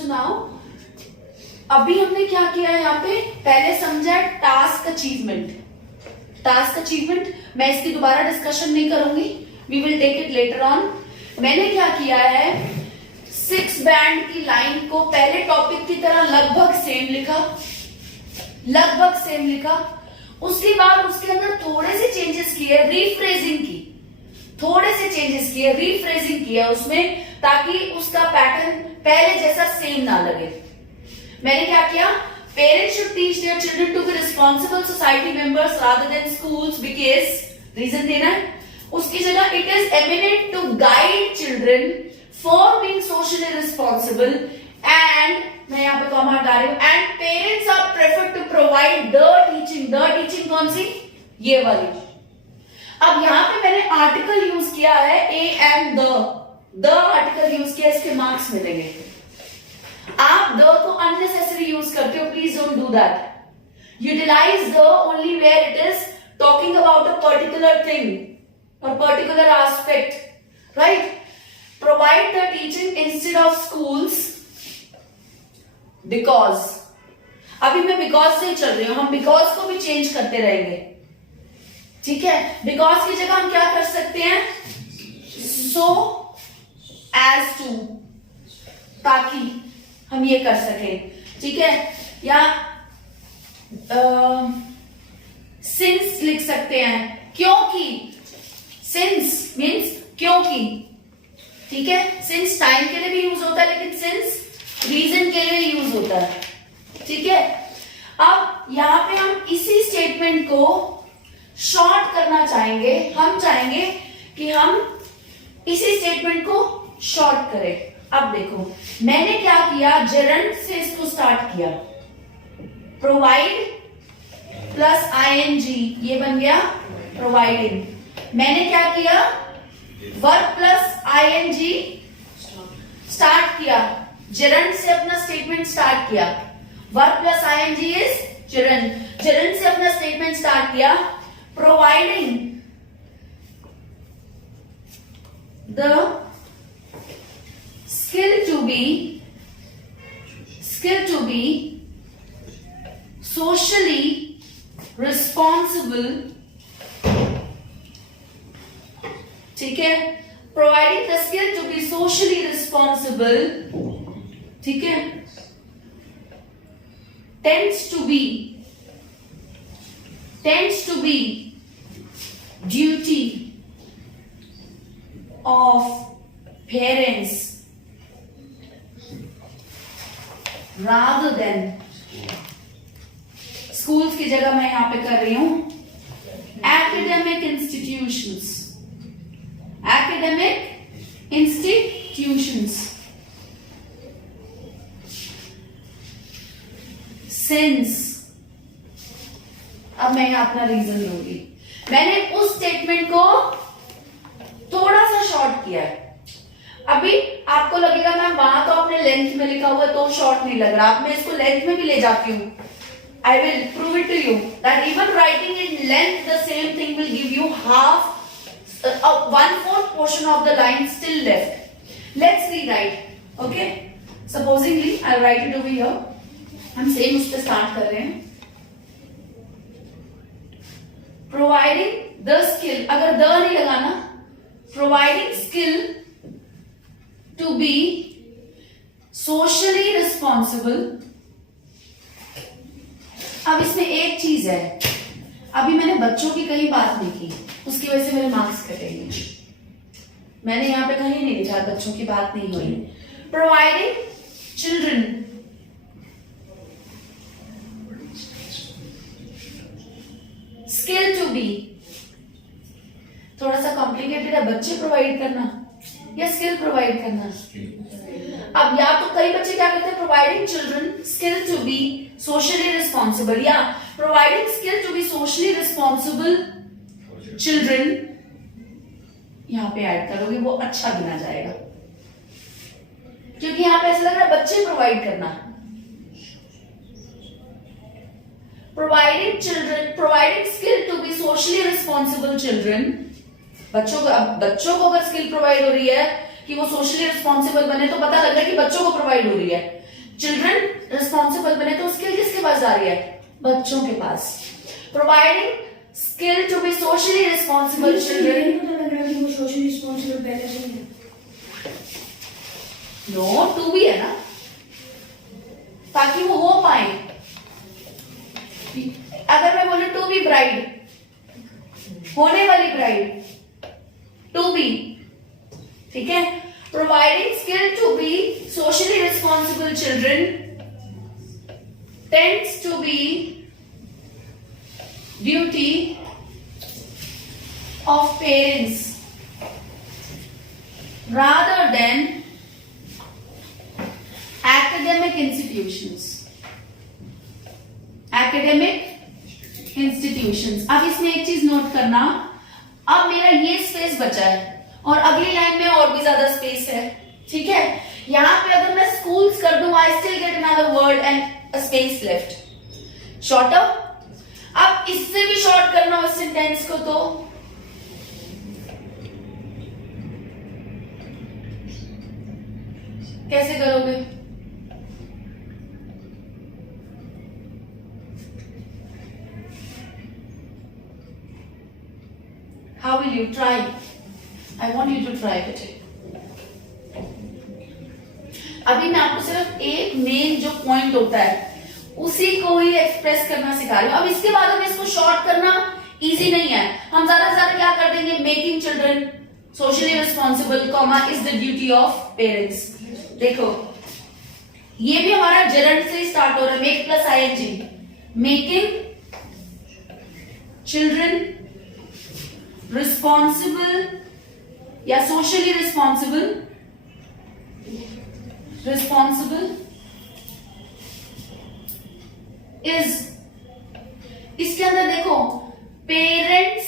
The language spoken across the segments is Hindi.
सो नाउ अभी हमने क्या किया यहाँ पे, पहले समझा टास्क अचीवमेंट। टास्क अचीवमेंट मैं इसकी दोबारा डिस्कशन नहीं करूंगी, we will take it later on. मैंने क्या किया है, 6 बैंड की लाइन को पहले टॉपिक की तरह लगभग सेम लिखा, लगभग सेम लिखा। उसके बाद उसके अंदर थोड़े से चेंजेस किए, रीफ्रेजिंग की, थोड़े से चेंजेस किए, रीफ्रेजिंग किया उसमें, ताकि उसका पैटर्न पहले जैसा सेम ना लगे। मैंने क्या किया, parents should teach their children to be responsible society members rather than schools because reason देना है। उसकी जगह it is eminent to guide children for being socially responsible and, मैं यहाँ पे कॉमा हटा रही हूँ, and parents are prefer to provide the teaching. The teaching कौन सी, ये वाली। अब यहाँ पे मैंने आर्टिकल यूज किया है A and the article use किया, इसके मार्क्स मिलेंगे। आप द को अननेसेसरी यूज करते हो, please don't do that. Utilize the only where it is talking about a particular thing और particular aspect, right. Provide the teaching instead of schools because, अभी मैं बिकॉज से ही चल रही हूं, हम बिकॉज को भी चेंज करते रहेंगे, ठीक है। बिकॉज की जगह हम क्या कर सकते हैं, सो एज टू, ताकि हम ये कर सके, ठीक है। या सिंस लिख सकते हैं, क्योंकि, सिंस मीन्स क्योंकि, ठीक है। सिंस टाइम के लिए भी यूज होता है, लेकिन सिंस रीजन के लिए यूज होता है, ठीक है। अब यहां पे हम इसी स्टेटमेंट को शॉर्ट करना चाहेंगे, हम चाहेंगे कि हम इसी स्टेटमेंट को शॉर्ट करें। अब देखो मैंने क्या किया, जेरंड से इसको स्टार्ट किया, प्रोवाइड प्लस आईएनजी, ये बन गया प्रोवाइडिंग। मैंने क्या किया, वर्ब प्लस आईएनजी स्टार्ट किया, जेरंड से अपना स्टेटमेंट स्टार्ट किया। Verb plus ING is gerund, gerund से अपना स्टेटमेंट स्टार्ट किया, providing the skill to be socially responsible, ठीक है। providing the skill to be socially responsible, ठीक है, tends to be duty of parents rather than, schools की जगह मैं यहां पे कर रही हूं academic institutions, academic institutions, since, अब मैं यहां अपना रीजन लूंगी। मैंने उस स्टेटमेंट को थोड़ा सा शॉर्ट किया है। अभी आपको लगेगा मैम वहां तो आपने लेंथ में लिखा हुआ है तो शॉर्ट नहीं लग रहा, अब मैं इसको लेंथ में भी ले जाती हूँ। I will prove it to you that even writing in length the same thing will give you half, 1/4 portion of the line still left. Let's rewrite, okay? Supposingly I'll write it over here. हम सेम उस पे स्टार्ट कर रहे हैं। Providing the skill, अगर the नहीं लगाना, providing skill to be socially responsible। अब इसमें एक चीज है, अभी मैंने बच्चों की कहीं बात नहीं की, उसकी वजह से मेरे मार्क्स कटेंगे। मैंने यहां पे कहीं नहीं लिखा बच्चों की बात नहीं हुई। Providing children skill to be, थोड़ा सा कॉम्प्लिकेटेड है, बच्चे प्रोवाइड करना या स्किल प्रोवाइड करना। अब या तो कई बच्चे क्या करते हैं, providing children skill to be socially responsible, या providing skill to be socially responsible children, यहां पे ऐड करोगे वो अच्छा गिना जाएगा, क्योंकि यहां पे ऐसा लग रहा है बच्चे प्रोवाइड करना। Providing skill to be socially responsible children, बच्चों को अगर स्किल प्रोवाइड हो रही है, कि वो सोशली रिस्पॉन्सिबल बने तो पता लग रहा है कि बच्चों को प्रोवाइड हो रही है। चिल्ड्रन रिस्पॉन्सिबल बने तो स्किल किसके पास जा रही है? बच्चों के पास। Providing skill to be socially responsible children. पता लग रहा है कि वो सोशली रिस्पॉन्सिबल पहले से ही है। नो, टू बी है ना, ताकि वो हो पाए। अगर मैं बोलूं टू बी ब्राइड, होने वाली ब्राइड, टू बी, ठीक है। Providing skill to be socially responsible children tends to be duty of parents rather than academic institutions. Academic institutions. अब इसमें एक चीज नोट करना, अब मेरा ये स्पेस बचा है और अगली लाइन में और भी ज्यादा स्पेस है, ठीक है। यहां पे अगर मैं स्कूल्स कर दूं, I still get another word and a space left, shorter. अब इससे भी शॉर्ट करना उस सेंटेंस को, तो कैसे करोगे? How will you try? I want you to try it. अभी मैं आपको सिर्फ एक मेन जो पॉइंट होता है उसी को ही एक्सप्रेस करना सिखा रही हूं। अब इसके बाद हमें इसको शॉर्ट करना इजी नहीं है। हम ज्यादा से ज्यादा क्या कर देंगे? Making children socially responsible comma is the duty of parents. देखो ये भी हमारा जरंड से स्टार्ट हो रहा है, make plus ING. Making children responsible या सोशली रिस्पॉन्सिबल इज, इसके अंदर देखो पेरेंट्स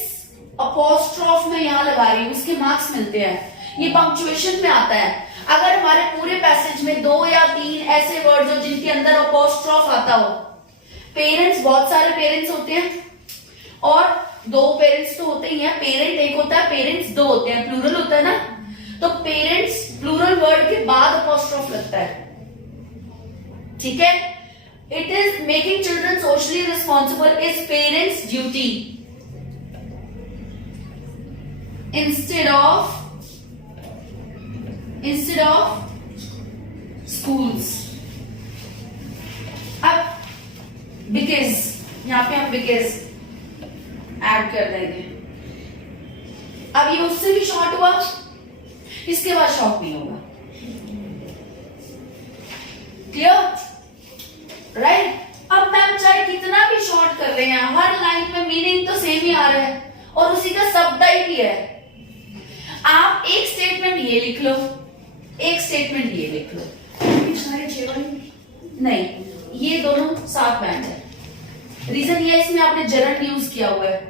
अपॉस्ट्रोफ में यहां लगा रही हूं, उसके मार्क्स मिलते हैं। ये पंक्चुएशन में आता है। अगर हमारे पूरे पैसेज में 2 या 3 ऐसे वर्ड्स हो जिनके अंदर अपॉस्ट्रोफ आता हो, पेरेंट्स, बहुत सारे पेरेंट्स होते हैं और 2 पेरेंट्स तो होते ही हैं, पेरेंट एक होता है, पेरेंट्स 2 होते हैं, प्लूरल होता है ना, तो पेरेंट्स प्लूरल वर्ड के बाद अपॉस्ट्रोफ लगता है, ठीक है। It is making children socially responsible is parents duty instead of schools। अब because यहां पे हम because ऐड कर देंगे। अब ये उससे भी शॉर्ट हुआ, इसके बाद शॉर्ट नहीं होगा। क्लियर? राइट। अब मैम चाहे कितना भी शॉर्ट कर रहे हैं, हर लाइन में मीनिंग तो सेम ही आ रहा है और उसी का सब टाइप ही है। आप एक स्टेटमेंट ये लिख लो, एक स्टेटमेंट ये लिख लो, सारे 6 वाले नहीं, ये दोनों साथ बैंड है। रीजन ये है इसमें आपने जरंड यूज किया हुआ है,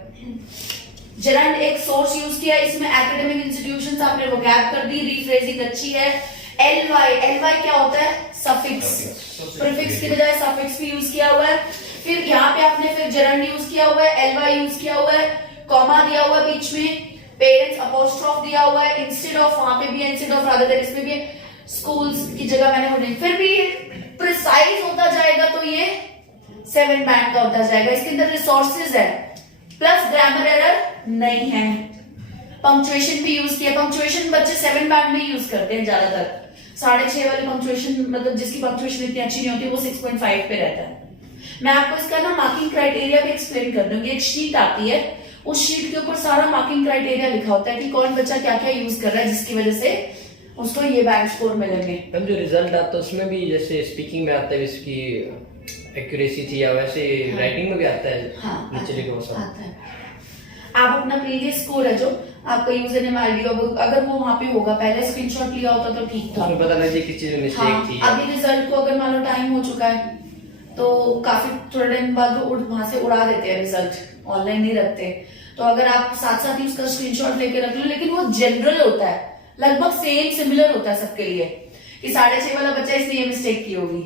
जरंड एक सोर्स यूज किया, इसमें एकेडमिक इंस्टीट्यूशंस आपने वोकैब कर दी, रीफ्रेजिंग अच्छी है। एलवाई क्या होता है? सफिक्स, प्रीफिक्स की बजाय सफिक्स भी यूज किया हुआ है। फिर यहाँ पे आपने फिर जरंड यूज किया हुआ है, एलवाई यूज किया हुआ है, कॉमा दिया हुआ है बीच में, पेरेंट्स अपॉस्ट्रोफ दिया हुआ है, इंस्टेड ऑफ वहां पे भी, इंस्टेड ऑफ रादर देन इसमें भी, स्कूल्स की जगह मैंने बोली। फिर भी प्रिसाइज होता जाएगा तो ये 7 बैंड का होता जाएगा। इसके अंदर रिसोर्सेज है प्लस ग्रामर एरर नहीं है। पंक्चुएशन भी यूज किया, पंक्चुएशन बच्चे 7 बैंड में यूज करते हैं ज्यादातर। 6.5 वाले पंक्चुएशन, मतलब जिसकी पंक्चुएशन इतनी अच्छी नहीं होती वो 6.5 पे रहता है। मैं आपको इसका ना मार्किंग क्राइटेरिया भी एक्सप्लेन कर दूंगी। एक शीट आती है, उस शीट के ऊपर सारा मार्किंग क्राइटेरिया लिखा होता है कि कौन बच्चा क्या क्या यूज कर रहा है, जिसकी वजह से उसको ये बैंड स्कोर मिलेंगे। मैम जो रिजल्ट आता है उसमें भी जैसे स्पीकिंग में आता है इसकी एक्यूरेसी थी, या वैसे राइटिंग में भी आता है? हाँ, नीचे लिखा हुआ आता है। आप अपना प्रीवियस स्कोर है जो आपका यूजर नेम आईडी, अगर वो वहां पे होगा, पहले स्क्रीनशॉट लिया होता तो ठीक था, उसमें पता लग जाए किस चीज में मिस्टेक थी। अभी रिजल्ट को अगर मान लो टाइम हो चुका है तो काफी थोड़े दिन बाद वो वहां से उड़ा देते हैं, रिजल्ट ऑनलाइन नहीं रखते। तो अगर आप साथ साथ ही उसका स्क्रीनशॉट लेके रख लो, लेकिन वो जनरल होता है, लगभग सेम सिमिलर होता है सबके लिए कि 6.5 वाला बच्चा इसने ये मिस्टेक की होगी।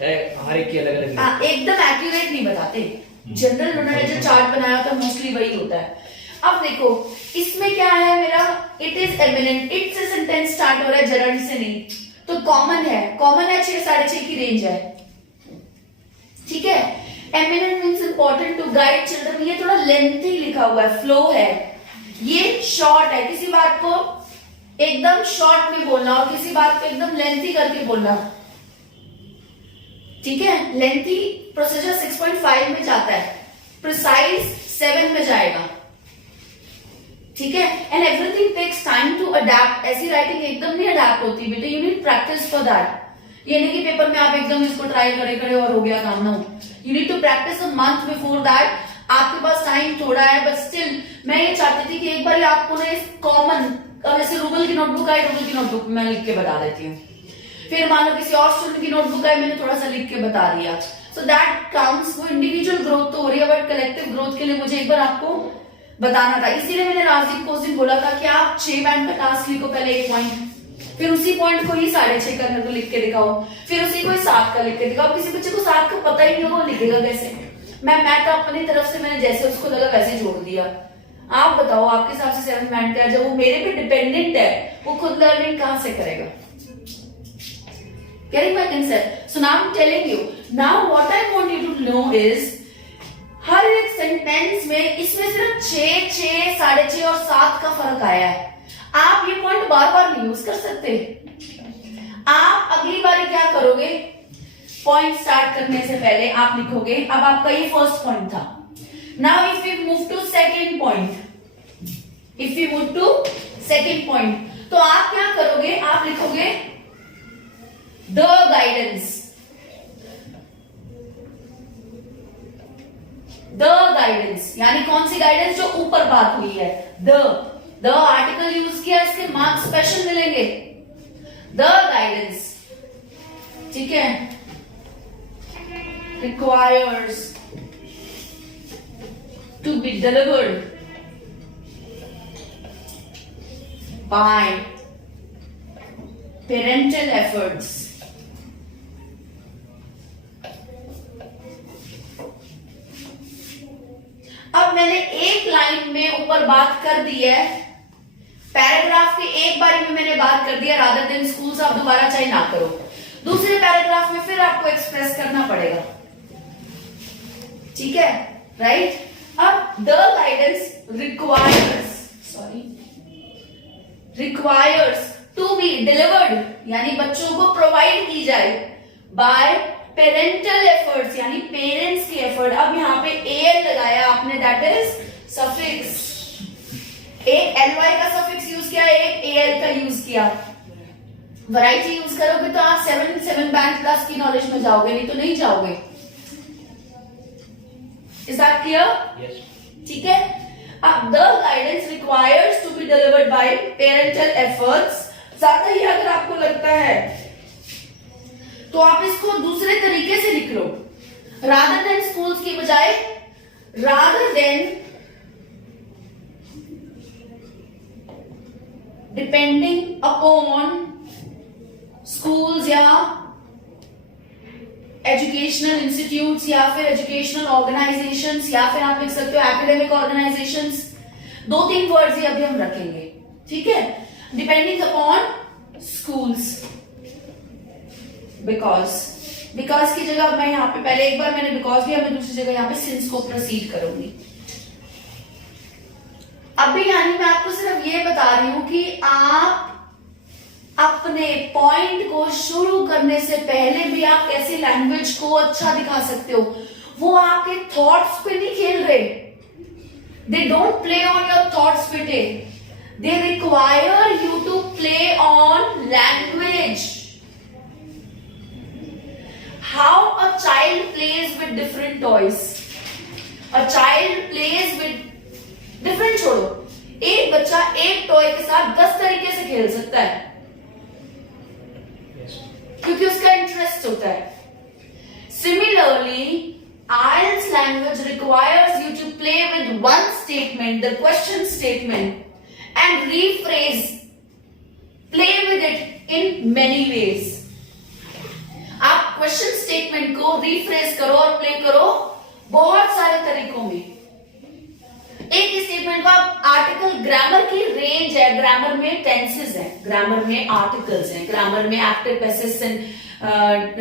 हर एक की अलग अलग, एकदम एक्यूरेट नहीं बताते, जनरल उन्होंने जो चार्ट बनाया था मोस्टली वही होता है। अब देखो इसमें क्या है, मेरा इट इज एमिनेंट, इट से सेंटेंस स्टार्ट हो रहा है, जरंड से नहीं, तो कॉमन है, 6 साढ़े 6 की रेंज है, ठीक है। Eminent means important to guide children, ये थोड़ा लेंथी लिखा हुआ है, फ्लो है, ये शॉर्ट है, किसी बात को एकदम शॉर्ट में बोलना और किसी बात को एकदम लेंथी करके बोलना, ठीक है। लेंथी प्रोसीजर 6.5 में जाता है, प्रिसाइज 7 में जाएगा, ठीक है। And everything takes time to adapt, ऐसी राइटिंग एकदम नहीं अडेप्ट होती बेटा, you need practice for that. ये नहीं कि पेपर में आप एकदम इसको ट्राई करे और हो गया काम, ना, you need to practice a month before that. आपके पास टाइम थोड़ा है, बट स्टिल मैं ये चाहती थी कि एक बार आपको ना इस कॉमन, अब ऐसे रूबल की नोटबुक आई, रूबल की नोटबुक मैं लिख के बता देती हूँ, फिर मान लो किसी और स्टूडेंट की नोटबुक आई, मैंने थोड़ा सा लिख के बता दिया, सो दैट काउंट्स। वो इंडिविजुअल ग्रोथ तो हो रही है, बट कलेक्टिव ग्रोथ के लिए मुझे एक बार आपको बताना था, इसीलिए मैंने राजीव को उस दिन बोला था कि आप 6 बैंड का टास्क लिखो, पहले 1 पॉइंट, फिर उसी पॉइंट को ही 6.5 करने को लिख के दिखाओ, फिर उसी को 7 का लिख के दिखाओ। किसी बच्चे को 7 का पता ही नहीं होगा, वो लिखेगा कैसे? मैं तो अपनी तरफ से मैंने जैसे उसको लगा वैसे जोड़ दिया। आप बताओ आपके हिसाब से 7 बैंड का, जब वो मेरे पे डिपेंडेंट है, वो खुद लर्निंग कहां से करेगा? Getting my consent. So now I'm telling you. Now what I want you to know is, हर एक सेंटेंस में इसमें सिर्फ 6, 6, 6.5 और 7 का फर्क आया है। आप ये पॉइंट बार बार नहीं यूज कर सकते। आप अगली बार क्या करोगे? पॉइंट स्टार्ट करने से पहले आप लिखोगे, अब आपका ये फर्स्ट पॉइंट था। Now if we move to second point, if we move to second point, तो आप क्या करोगे? आप लिखोगे द गाइडेंस, द गाइडेंस, यानी कौन सी गाइडेंस? जो ऊपर बात हुई है, द आर्टिकल यूज किया, इसके मार्क्स स्पेशल मिलेंगे। द गाइडेंस, ठीक है, requires to be delivered by parental efforts, अब मैंने एक लाइन में ऊपर बात कर दी है, पैराग्राफ के एक बार में मैंने बात कर दिया, रादर देन स्कूल आप दोबारा चाहे ना करो, दूसरे पैराग्राफ में फिर आपको एक्सप्रेस करना पड़ेगा, ठीक है, राइट। अब the guidance requires to be delivered, यानी बच्चों को प्रोवाइड की जाए, बाय पेरेंटल एफर्ट्स, यानी पेरेंट्स की एफर्ट। अब यहाँ पे एल लगाया आपने, दैट इज सफिक्स, एक ly का सफिक्स यूज किया, एक al का यूज किया। वैरायटी यूज करोगे तो आप 7 बैंड प्लस की नॉलेज में जाओगे, नहीं तो नहीं जाओगे। Is that clear? यस, ठीक है। अब the guidance requires to be delivered by parental efforts, ज्यादा ही अगर आपको लगता है तो आप इसको दूसरे तरीके से लिख लो, रादर देन स्कूल्स की बजाय, rather than depending upon schools या एजुकेशनल इंस्टीट्यूट्स या फिर एजुकेशनल ऑर्गेनाइजेशंस, या फिर आप लिख सकते हो एकेडमिक ऑर्गेनाइजेशंस। 2-3 वर्ड्स ही अभी हम रखेंगे, ठीक है। डिपेंडिंग अपॉन स्कूल्स, बिकॉज की जगह मैं यहाँ पे पहले एक बार मैंने बिकॉज दिया, मैं दूसरी जगह यहाँ पे सिंस को प्रोसीड करूंगी। अभी यानी मैं आपको सिर्फ ये बता रही हूं कि आप अपने पॉइंट को शुरू करने से पहले भी आप कैसे लैंग्वेज को अच्छा दिखा सकते हो। वो आपके थॉट्स पे नहीं खेल रहे, they don't play on your thoughts बेटे, they require you to play on language. How a child plays with different toys. A child plays with different, छोड़ो, एक बच्चा एक टॉय के साथ 10 तरीके से खेल सकता है, क्योंकि उसका इंटरेस्ट होता है। Similarly, IELTS language requires you to play with one statement, the question statement, and rephrase, play with it in many ways. आप क्वेश्चन स्टेटमेंट को रिफ्रेश करो और प्ले करो बहुत सारे तरीकों में। एक स्टेटमेंट को आप आर्टिकल, ग्रामर की रेंज है, ग्रामर में टेंसेस है, ग्रामर में आर्टिकल्स हैं, ग्रामर में active passive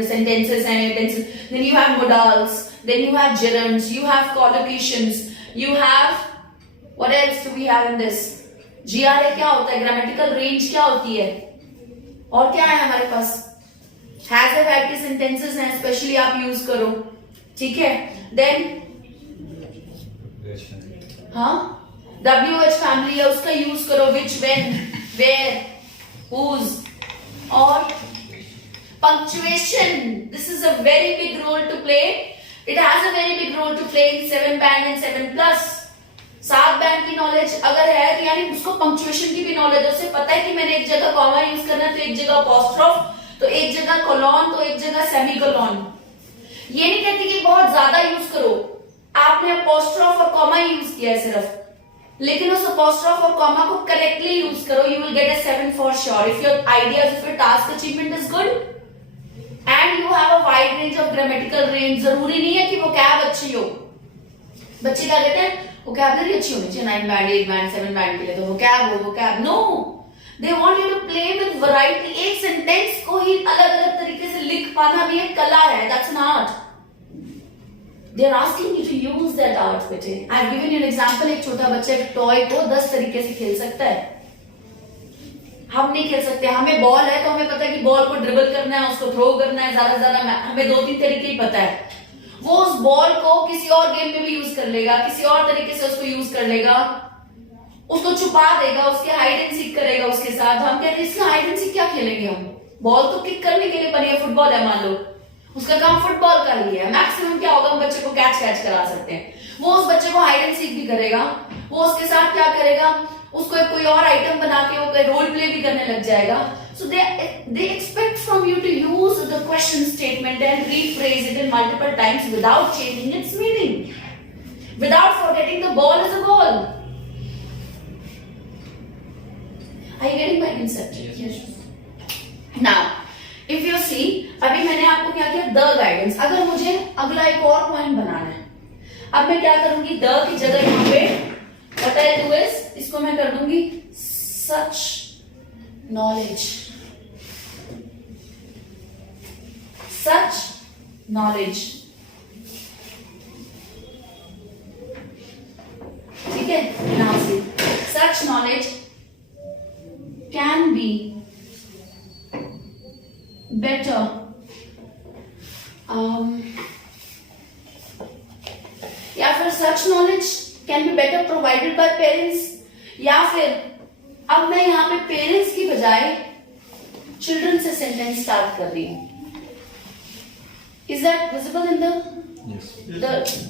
sentences and tenses, then you have modals, then you have gerunds, you have collocations, you have what else do we have in this? GRA क्या होता है, grammatical range क्या होती है, और क्या है हमारे पास, has have had के sentences हैं, स्पेशली आप यूज करो, ठीक है. then हाँ, WH फैमिली है, उसका यूज करो, which, when, where, whose. और punctuation, this is a very big role to play, it has a very big role to play in 7 band and 7 plus. 7 band की नॉलेज अगर है तो यानी उसको पंक्चुएशन की भी नॉलेज है, उसे पता है कि मैंने एक जगह कॉमा यूज करना है तो एक जगह अपॉस्ट्रोफ, तो एक जगह कोलॉन, तो एक जगह सेमीकोलॉन. ये नहीं कहती कि बहुत ज्यादा यूज करो, आपने अपॉस्ट्रोफ और कॉमा यूज किया है सिर्फ, लेकिन उस अपॉस्ट्रोफ और कॉमा को करेक्टली यूज करो, you will get a 7 for sure. If your ideas, if your task achievement is good and you have a wide range of grammatical range. जरूरी नहीं है कि वो कैब अच्छी हो. बच्चे क्या कहते हैं, वो कैबलरी अच्छी होनी चाहिए 9 बैंड, 8 बैंड, 7 बैंड के लिए, तो वो कैब हो, वो cab. No, they want you to play with variety. एक सेंटेंस को ही अलग अलग तरीके से लिख पाना भी एक कला है, that's an art. They are asking you to use that art. बेटे, I have given you an example. एक छोटा बच्चा एक टॉय को 10 तरीके से खेल सकता है. हम नहीं खेल सकते. हमें बॉल है तो हमें पता है कि बॉल को ड्रिबल करना है, उसको थ्रो करना है, ज्यादा से ज्यादा हमें 2-3 तरीके ही पता है. वो उस बॉल को किसी और गेम में भी यूज कर लेगा, किसी और तरीके से उसको यूज कर लेगा, उसको छुपा देगा, उसके हाइड एंड सीक करेगा उसके साथ. हम कहते हैं इसका हाइड एंड सीक क्या खेलेंगे हम, बॉल तो किक करने के लिए बनी है, फुटबॉल है मान लो, उसका काम फुटबॉल का ही है. मैक्सिमम क्या होगा, हम बच्चे को कैच करा सकते हैं. वो उस बच्चे को हाइड एंड सीक भी करेगा, वो उसके साथ क्या करेगा, उसको एक कोई और आइटम बना के वो रोल प्ले भी करने लग जाएगा. So they expect from you to use the question statement and rephrase it in multiple times without changing its meaning, without forgetting the ball is a ball. Are you getting my concept? Yes. Now, if you see, अभी मैंने आपको क्या किया, the guidance. अगर मुझे अगला एक और पॉइंट बनाना है, अब मैं क्या करूंगी, the की जगह यहाँ पे what I'll do is, इसको मैं कर दूंगी such knowledge. Such knowledge. ठीक है. Now see, such knowledge can be better या फिर such knowledge can be better provided by parents, या फिर अब मैं यहाँ पे पेरेंट्स की बजाय चिल्ड्रन से सेंटेंस स्टार्ट कर रही हूं. Is that visible in the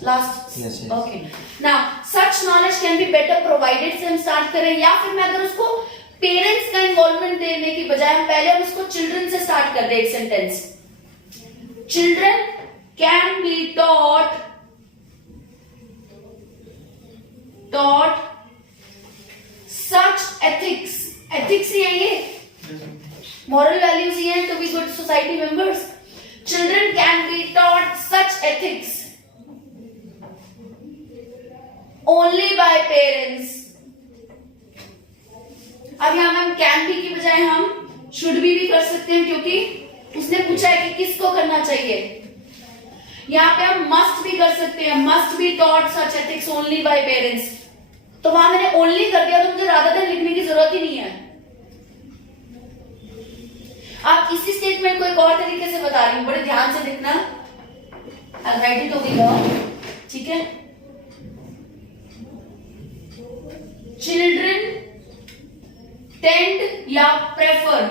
last? Yes. Okay. Now, such knowledge can be better provided से हम स्टार्ट करें, या फिर मैं अगर उसको पेरेंट्स का इन्वॉल्वमेंट देने की बजाय हम पहले हम उसको चिल्ड्रन से स्टार्ट कर दे एक sentence. Children can be taught such ethics. Ethics ही है ये, moral values ही है, to be good society members. Children can be taught such ethics only by parents. अब यहाँ हम can be की बजाय हम should be भी कर सकते हैं, क्योंकि उसने पूछा है कि किसको करना चाहिए. यहाँ पे हम must भी कर सकते हैं, must be taught such ethics only by parents. तो वहां मैंने only कर दिया, तो मुझे ज्यादातर लिखने की जरूरत ही नहीं है. आप इसी स्टेटमेंट को एक और तरीके से बता रही हूं, बड़े ध्यान से देखना. I'll write it over here. ठीक है. Children tend या prefer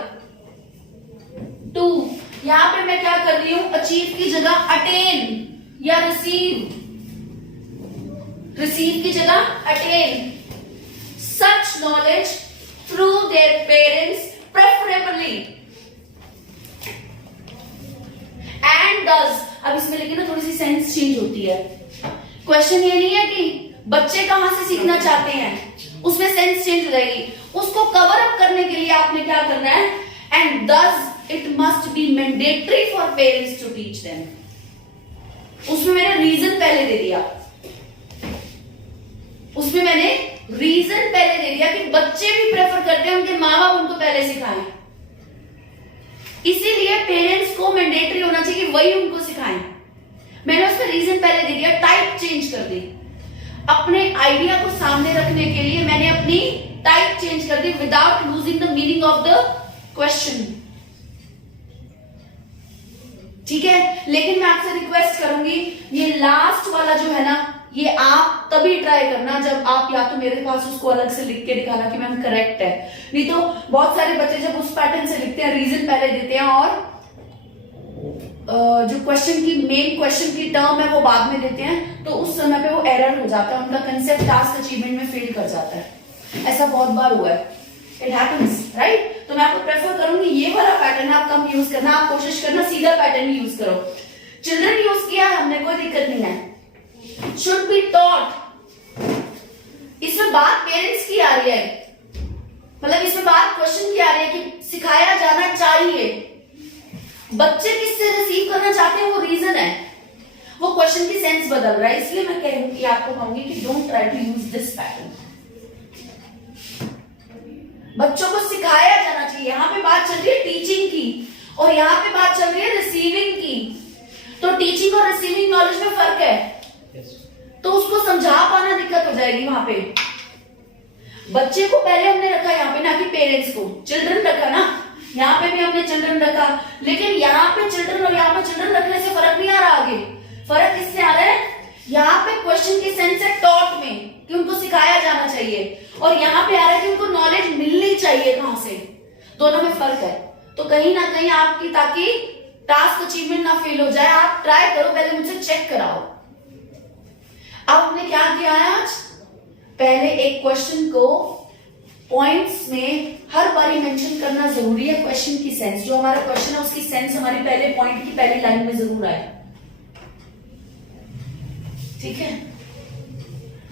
to, यहां पे मैं क्या कर रही हूं, अचीव की जगह attain या receive, receive की जगह attain such knowledge through their parents preferably and does. अब इसमें लेकिन ना थोड़ी सी सेंस चेंज होती है. क्वेश्चन ये नहीं है कि बच्चे कहां से सीखना चाहते हैं, उसमें सेंस चेंज हो जाएगी. उसको कवर अप करने के लिए आपने क्या करना है, and thus it must be mandatory for parents to teach them. उसमें मैंने रीजन पहले दे दिया, उसमें मैंने रीजन पहले दे दिया कि बच्चे भी प्रेफर करते हैं उनके माँ बाप उनको पहले सिखाएं, इसीलिए पेरेंट्स को मैंडेटरी होना चाहिए कि वही उनको सिखाएं। मैंने उसका रीजन पहले दे दिया, टाइप चेंज कर दी। अपने आइडिया को सामने रखने के लिए मैंने अपनी टाइप चेंज कर दी without losing the meaning of the question. ठीक है, लेकिन मैं आपसे रिक्वेस्ट करूंगी ये लास्ट वाला जो है ना, ये आप तभी ट्राई करना जब आप या तो मेरे पास उसको अलग से लिख के दिखाना कि मैम करेक्ट है। नहीं तो बहुत सारे बच्चे जब उस पैटर्न से लिखते हैं, रीजन पहले देते हैं और जो क्वेश्चन की मेन क्वेश्चन की टर्म है वो बाद में देते हैं, तो उस समय पे वो एरर हो जाता है, उनका कंसेप्ट टास्क अचीवमेंट में फेल कर जाता है। ऐसा बहुत बार हुआ है, इट हैपेंस, राइट। तो मैं आपको प्रेफर करूंगी ये वाला पैटर्न आप कम यूज करना, आप कोशिश करना सीधा पैटर्न ही यूज करो। चिल्ड्रन यूज किया हमने, कोई दिक्कत नहीं है। शुड बी टॉट, इसमें बात पेरेंट्स की आ रही है, मतलब इसमें बात क्वेश्चन की आ रही है कि सिखाया जाना चाहिए। बच्चे किससे रिसीव करना चाहते हैं वो रीजन है, वो क्वेश्चन की सेंस बदल रहा है। इसलिए मैं कहूंगी आपको कहूंगी कि don't try to use this pattern. बच्चों को सिखाया जाना चाहिए। यहां पे बात चल रही है टीचिंग की और यहां पे बात चल रही है रिसीविंग की। तो टीचिंग और रिसीविंग नॉलेज में फर्क है, तो उसको समझा पाना दिक्कत हो जाएगी। वहां पे बच्चे को पहले हमने रखा यहाँ पे, ना कि पेरेंट्स को। चिल्ड्रन रखा ना, यहाँ पे भी हमने चिल्ड्रन रखा, लेकिन यहाँ पे चिल्ड्रन और यहाँ पे चिल्ड्रन रखने से फर्क नहीं आ रहा। आगे फर्क किससे आ रहा है, यहाँ पे क्वेश्चन की सेंस है टॉट में कि उनको सिखाया जाना चाहिए, और यहाँ पे आ रहा है कि उनको नॉलेज मिलनी चाहिए कहां से। दोनों में फर्क है। तो कहीं ना कहीं आपकी, ताकि टास्क अचीवमेंट ना फेल हो जाए, आप ट्राई करो, पहले मुझसे चेक कराओ। अब हमने क्या किया है आज, पहले एक क्वेश्चन को पॉइंट्स में हर बारी मेंशन करना जरूरी है। क्वेश्चन की सेंस, जो हमारा क्वेश्चन है उसकी सेंस हमारी पहले पॉइंट की पहली लाइन में जरूर आए, ठीक है,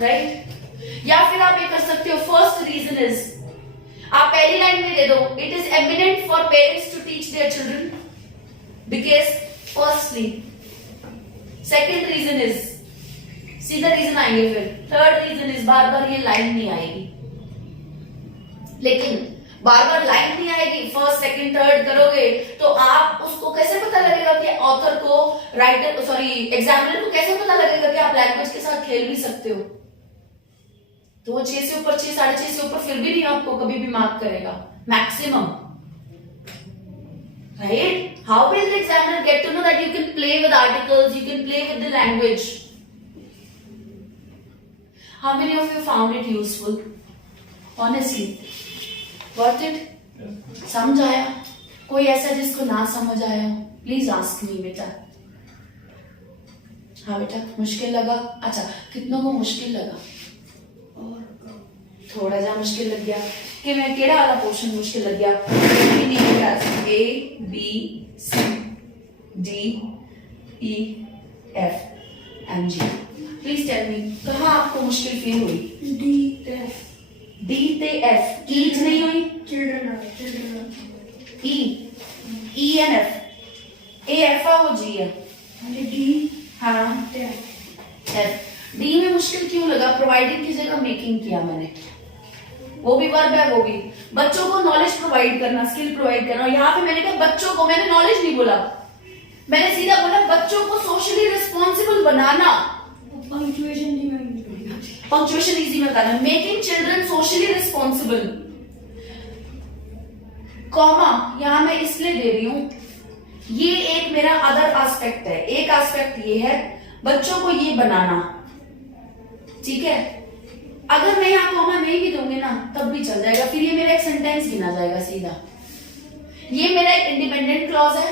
राइट। या फिर आप ये कर सकते हो, फर्स्ट रीजन इज, आप पहली लाइन में दे दो, it is evident for parents to teach their children because firstly. Second reason is, सीधा रीजन आएंगे। फिर थर्ड रीजन इज, बार बार ये लाइन नहीं आएगी, लेकिन बार बार लाइन नहीं आएगी, फर्स्ट सेकंड थर्ड करोगे तो आप उसको कैसे पता लगेगा कि ऑथर को, राइटर, सॉरी एग्जामिनर को कैसे पता लगेगा कि आप लैंग्वेज के साथ खेल भी सकते हो। तो वो 6 से ऊपर, 6, 6.5 से ऊपर फिर भी नहीं आपको कभी भी मार्क करेगा, maximum, right. How will the examiner get to know that you can play with articles, you can play with the language. How many of you found it useful? Honestly, worth it? समझ आया? कोई ऐसा जिसको ना समझ आया? Please ask me, बेटा। हाँ बेटा, मुश्किल लगा? अच्छा, कितनों को मुश्किल लगा? थोड़ा जा मुश्किल लग गया कि मैं केड़ा वाला पोर्शन मुश्किल लग गया? A, B, C, D, E, F and G। Please tell me, कहाँ आपको मुश्किल फील हुई? डी ते एफ, ई नहीं हुई? E N F, A F आ, वो जी है, डी, हाँ एफ। डी में मुश्किल क्यों लगा? प्रोवाइडिंग की जगह मेकिंग किया मैंने, वो भी वर्ब है, वो भी बच्चों को नॉलेज प्रोवाइड करना, स्किल प्रोवाइड करना। यहाँ पे मैंने कहा बच्चों को, मैंने नॉलेज नहीं बोला, मैंने सीधा बोला बच्चों को सोशली रिस्पॉन्सिबल बनाना। पंक्चुएशन इजी में बताना, making children socially responsible, comma यहां मैं इसलिए दे रही हूं, ये एक मेरा अदर एस्पेक्ट है। एक एस्पेक्ट ये है बच्चों को ये बनाना, ठीक है। अगर मैं यहां कॉमा नहीं भी दूंगी ना तब भी चल जाएगा, फिर ये मेरा एक सेंटेंस गिना जाएगा सीधा। ये मेरा एक इंडिपेंडेंट क्लॉज है,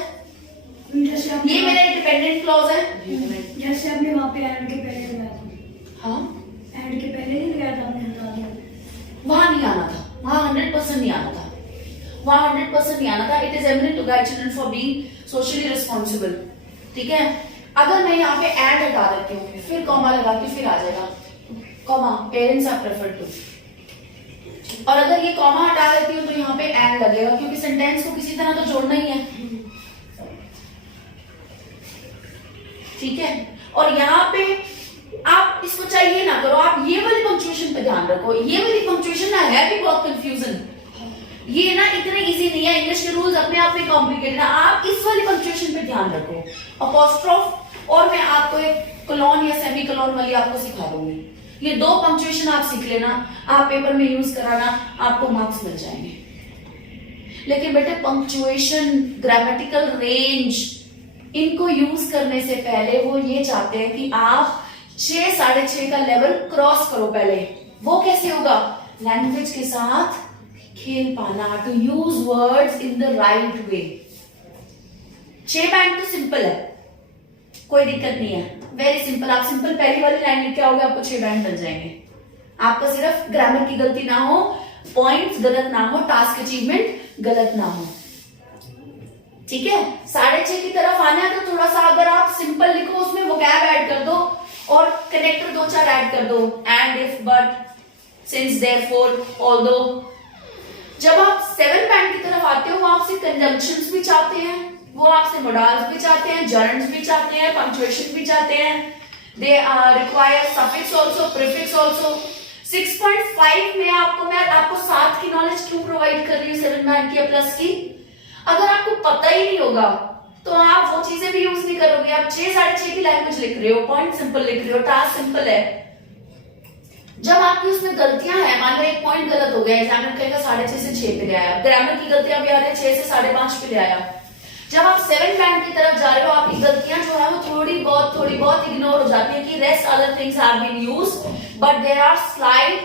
ये मेरा इंडिपेंडेंट क्लॉज है। जैसे आपने वहां पे एंड के पहले लगाया था। हाँ, एंड के पहले नहीं लगाया था, आपने हटा दिया। वहां नहीं आना था, वहां 100% नहीं आना था, वहां 100% नहीं आना था। It is evident to guide children for being socially responsible, ठीक है। अगर मैं यहाँ पे एंड हटा देती हूँ, फिर कॉमा लगा के फिर आ जाएगा comma, parents are preferred to. और अगर ये कॉमा हटा देती हूँ तो यहाँ पे एंड लगेगा, क्योंकि सेंटेंस को किसी तरह तो जोड़ना ही है, ठीक है। और यहाँ पे आप इसको चाहिए ना करो, आप ये वाली पंक्चुएशन पे ध्यान रखो। ये वाली पंक्चुएशन ना है भी बहुत कंफ्यूजन, ये ना इतने इजी नहीं है, इंग्लिश के रूल्स अपने आप में कॉम्प्लिकेटेड है। आप इस वाली पंक्चुएशन पे ध्यान रखो, अपॉस्ट्रोफ, और मैं आपको एक कोलोन या सेमी कोलोन वाली आपको सिखा दूंगी। ये दो पंक्चुएशन आप सीख लेना, आप पेपर में यूज कराना, आपको मार्क्स मिल जाएंगे। लेकिन बेटे पंक्चुएशन, ग्रामेटिकल रेंज, इनको यूज करने से पहले वो ये चाहते हैं कि आप 6, 6.5 का लेवल क्रॉस करो पहले। वो कैसे होगा? लैंग्वेज के साथ खेल पाना, to use words in the right way. 6 band तो सिंपल है, कोई दिक्कत नहीं है, वेरी सिंपल। आप सिंपल पहली वाली लाइन लिख के आओगे, आपको 6 बैंड बन जाएंगे। आपका सिर्फ ग्रामर की गलती ना हो, पॉइंट्स गलत ना हो, टास्क अचीवमेंट गलत ना हो, ठीक है। 6.5 की तरफ आना है तो थोड़ा सा अगर आप सिंपल लिखो, उसमें वोकैब ऐड कर दो और कनेक्टर 2-4 ऐड कर दो, and, if, but, since, therefore, although. जब आप 7 बैंड की तरफ आते हो, वो आपसे कंजंक्शंस भी चाहते हैं, वो आपसे मोडाल्स भी चाहते हैं, जर्न्स भी चाहते हैं, पंक्चुएशन भी चाहते हैं। They require suffix also, prefix also. 6.5 में मैं आपको 7 की नॉलेज क्यों प्रोवाइड कर रही हूँ 7 बैंड की या प्लस की? अगर आपको पता ही नहीं होगा तो आप वो चीजें भी यूज नहीं करोगे। आप 6, 6.5 की लैंग्वेज लिख रहे हो, पॉइंट सिंपल लिख रहे हो, टास्क सिंपल है। जब आपकी उसमें गलतियां हैं, मान लो एक पॉइंट गलत हो गया, एग्जामिनर कहेगा 6.5 से 6 पे ले आया, ग्रामर की गलतियां भी आ रही है 6 से 5.5 पे ले आया। जब आप 7 बैंड की तरफ जा रहे हो, आपकी गलतियां जो है वो थोड़ी बहुत इग्नोर हो जाती है कि rest other things have been used, but there are slight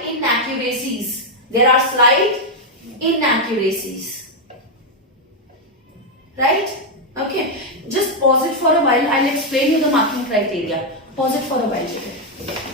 inaccuracies, right? Okay, just pause it for a while. I'll explain you the marking criteria. Pause it for a while.